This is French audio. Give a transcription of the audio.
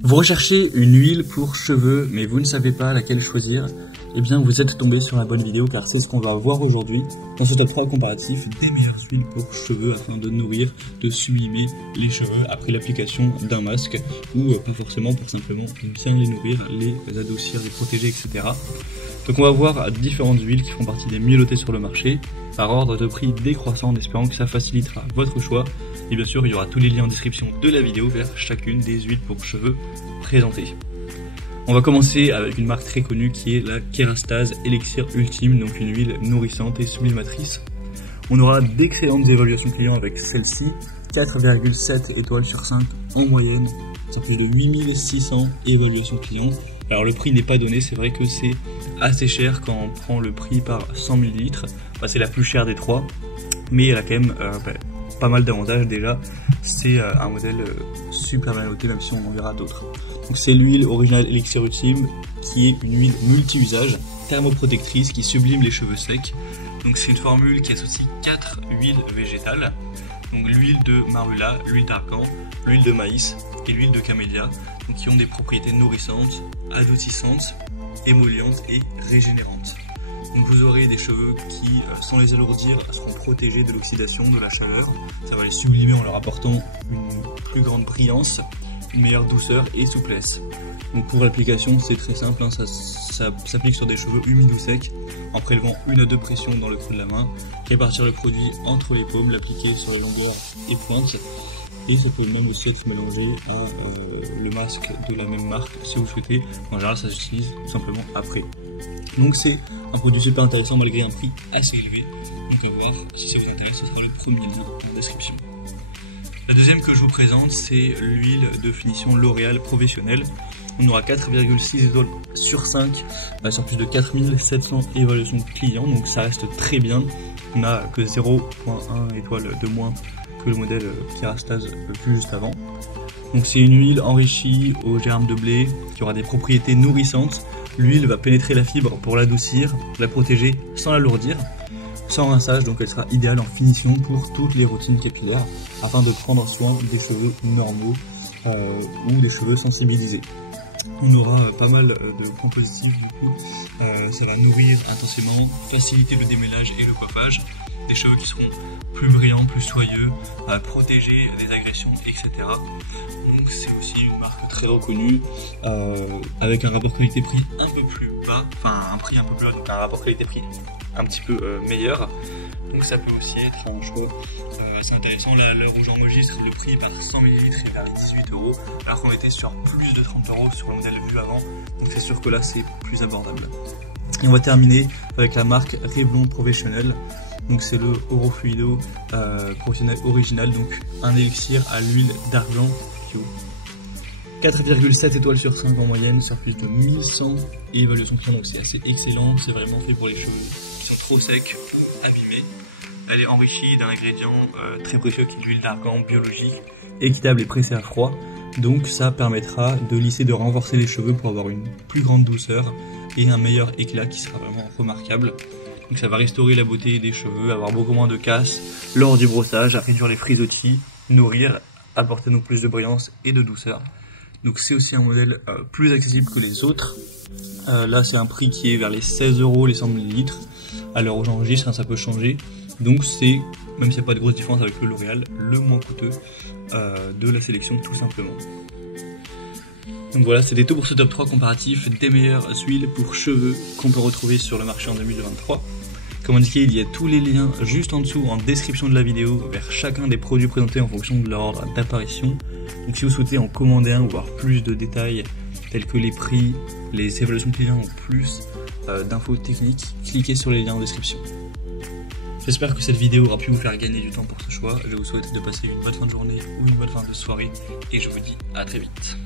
Vous recherchez une huile pour cheveux, mais vous ne savez pas laquelle choisir? Eh bien, vous êtes tombé sur la bonne vidéo, car c'est ce qu'on va voir aujourd'hui dans ce top 3 comparatif des meilleures huiles pour cheveux afin de nourrir, de sublimer les cheveux après l'application d'un masque ou pas forcément pour simplement bien les nourrir, les adoucir, les protéger, etc. Donc on va voir différentes huiles qui font partie des mieux notées sur le marché par ordre de prix décroissant en espérant que ça facilitera votre choix. Et bien sûr, il y aura tous les liens en description de la vidéo vers chacune des huiles pour cheveux présentées. On va commencer avec une marque très connue qui est la Kerastase Elixir Ultime, donc une huile nourrissante et sublimatrice. On aura d'excellentes évaluations clients avec celle-ci, 4,7 étoiles sur 5 en moyenne, sur plus de 8600 évaluations clients. Alors le prix n'est pas donné, c'est vrai que c'est assez cher quand on prend le prix par 100 ml, c'est la plus chère des trois, mais elle a quand même pas mal d'avantages. Déjà, c'est un modèle super bien noté, même si on en verra d'autres. Donc c'est l'huile originale Elixir Ultime, qui est une huile multi-usage, thermoprotectrice, qui sublime les cheveux secs. Donc c'est une formule qui associe 4 huiles végétales, donc l'huile de marula, l'huile d'argan, l'huile de maïs et l'huile de camélia, donc qui ont des propriétés nourrissantes, adoucissantes, émollientes et régénérantes. Donc vous aurez des cheveux qui, sans les alourdir, seront protégés de l'oxydation, de la chaleur. Ça va les sublimer en leur apportant une plus grande brillance, une meilleure douceur et souplesse. Donc pour l'application, c'est très simple, ça s'applique sur des cheveux humides ou secs en prélevant 1 à 2 pressions dans le creux de la main, répartir le produit entre les paumes, l'appliquer sur les longueurs et pointes. Et ça peut même aussi être mélangé à le masque de la même marque si vous souhaitez. En général, ça s'utilise tout simplement après. Donc c'est un produit super intéressant malgré un prix assez élevé. Donc à voir, si ça vous intéresse, ce sera le premier lien dans la description. La deuxième que je vous présente, c'est l'huile de finition L'Oréal Professionnelle. On aura 4,6 étoiles sur 5 sur plus de 4700 évaluations clients, donc ça reste très bien. On n'a que 0,1 étoile de moins que le modèle Kerastase plus juste avant. Donc c'est une huile enrichie aux germes de blé qui aura des propriétés nourrissantes. L'huile va pénétrer la fibre pour l'adoucir, la protéger sans l'alourdir, sans rinçage, donc elle sera idéale en finition pour toutes les routines capillaires afin de prendre soin des cheveux normaux ou des cheveux sensibilisés. On aura pas mal de points positifs du coup, ça va nourrir intensément, faciliter le démêlage et le coiffage, des cheveux qui seront plus brillants, plus soyeux, protéger des agressions, etc. Donc c'est aussi une marque très reconnue, avec un rapport qualité-prix un peu plus bas, enfin un prix un peu plus bas, donc un rapport qualité-prix un petit peu meilleur. Donc ça peut aussi être un choix assez intéressant. Là, à l'heure où j'enregistre, le prix par 100 ml est vers les 18 €, alors qu'on était sur plus de 30 € sur le modèle vu avant. Donc c'est sûr que là c'est plus abordable. Et on va terminer avec la marque Revlon Professionnel. Donc c'est le Orofluido professionnel original, donc un élixir à l'huile d'argan bio. 4,7 étoiles sur 5 en moyenne, sur plus de 1100 évaluations clients, donc c'est assez excellent. C'est vraiment fait pour les cheveux qui sont trop secs ou abîmés. Elle est enrichie d'un ingrédient très précieux qui est l'huile d'argan biologique, équitable et pressée à froid. Donc ça permettra de lisser, de renforcer les cheveux pour avoir une plus grande douceur et un meilleur éclat qui sera vraiment remarquable. Donc ça va restaurer la beauté des cheveux, avoir beaucoup moins de casse lors du brossage, à réduire les frisottis, nourrir, apporter donc plus de brillance et de douceur. Donc c'est aussi un modèle plus accessible que les autres. Là c'est un prix qui est vers les 16 € les 100 ml. À l'heure où j'enregistre, ça peut changer. Donc c'est, même s'il n'y a pas de grosse différence avec le L'Oréal, le moins coûteux de la sélection tout simplement. Donc voilà, c'était tout pour ce top 3 comparatif des meilleures huiles pour cheveux qu'on peut retrouver sur le marché en 2023. Comme indiqué, il y a tous les liens juste en dessous en description de la vidéo vers chacun des produits présentés en fonction de leur ordre d'apparition. Donc si vous souhaitez en commander un ou voir plus de détails tels que les prix, les évaluations clients ou plus d'infos techniques, cliquez sur les liens en description. J'espère que cette vidéo aura pu vous faire gagner du temps pour ce choix. Je vous souhaite de passer une bonne fin de journée ou une bonne fin de soirée et je vous dis à très vite.